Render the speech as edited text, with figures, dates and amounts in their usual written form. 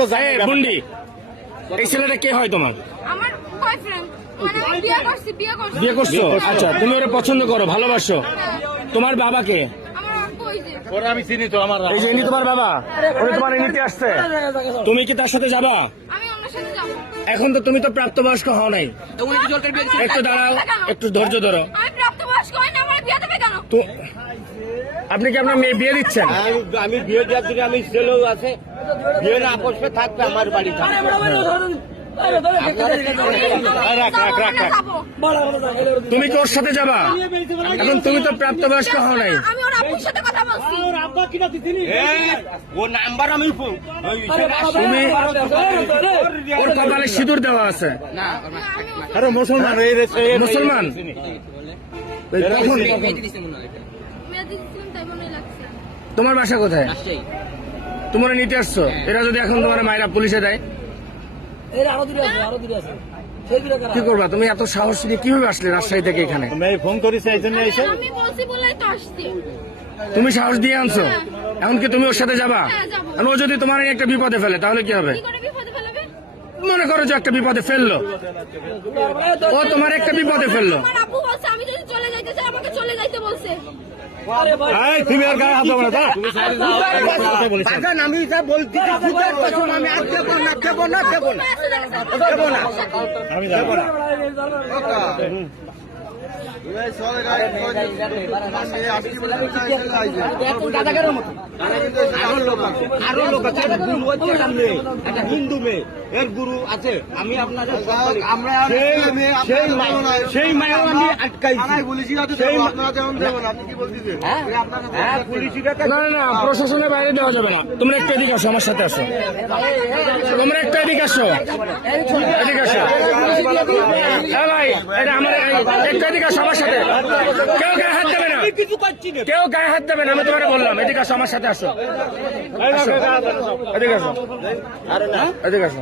তো যায় বুন্ডি, এই ছেলেটা কে হয় তোমার? আমার বয়ফ্রেন্ড, মানে আমি বিয়ে করছি। আচ্ছা, তুমি ওরা পছন্দ করো, ভালোবাসো। তোমার বাবাকে? আমার আব্বু ওই যে। ওরা আমি চিনি তো, আমার এই যে ইনি তোমার বাবা, উনি তোমার নিতে আসছে। তুমি কি তার সাথে যাবা? আমি ওনার সাথে যাব। এখন তো তুমি তো প্রাপ্তবয়স্ক হও নাই। একটু দাঁড়াও, একটু ধৈর্য ধরো। আমি প্রাপ্তবয়স্ক হই না, আমার বিয়ে দেবে কেন? তো আপনি কি আপনার মেয়ে বিয়ে দিচ্ছেন? আমি বিয়ে দেওয়ার জন্য আমি ছেলেও আছে, বিয়ে না বসবে থাকবে আমার বাড়ি থাকবে। তুমি কি ওর সাথে যাবা? এখন তুমি তো প্রাপ্তবয়স্ক হও নাই। আমি ওর আব্বুর সাথে কথা বলছি। ও নাম্বার আমি তুমি ওর কপালে সিঁদুর দেওয়া আছে। আরে মুসলমান মুসলমান? কখন? মেয়ে দিয়েছিলাম তাই মনে লাগছে। তোমার বাসা কোথায়? তোমরা নিতে আসছো? এরা যদি এখন তোমার মায়েরা পুলিশে দেয় কি করবা? তুমি এত সাহস নিয়ে কিভাবে আসলে রাজশাহী থেকে এখানে? মেয়ে ফোন করেছে এই জন্য এসে আমি বলছি বলেই তো আসছি। তুমি সাহস দিয়ে আনছো, এখন কি তুমি ওর সাথে যাবা? হ্যাঁ, যাবো। আর ও যদি তোমার একটা বিপদে ফেলে তাহলে কি হবে? কি করে বিপদে ফেলবে? মনে করো যে একটা বিপদে ফেললো, ও তোমার একটা বিপদে ফেললো। আমার আব্বু বলছে আমি যদি চলে যাইতে চাই আমাকে চলে যাইতে বলছে। তুমি আর গায়ে হাত দেবো না, তা? আমি যা বলছি আমি আর দেবো না দেবো না দেবো না দেবো না আমি যাবো না। আরো লোক আছে, একটা গুরু আছে, সামনে একটা হিন্দু মেয়ে, এর গুরু আছে। আমি আপনাদের সেই মায়ের আমি আটকাইছি। না না, প্রশাসনের বাইরে দেওয়া যাবে না। তোমরা একটু এদিকে আসো, আমার সাথে আসো। তোমরা একটু এদিকে আসো, এদিকে আসো। হ্যাঁ ভাই, এটা আমার একটু এদিকে আসো আমার সাথে। কেউ গায়ে হাত দেবে না, কেউ গায়ে হাত দেবে না, আমি তোমাকে বললাম। এদিকে আসো, আমার সাথে আসো। এদিকে আসো, এদিকে আসো।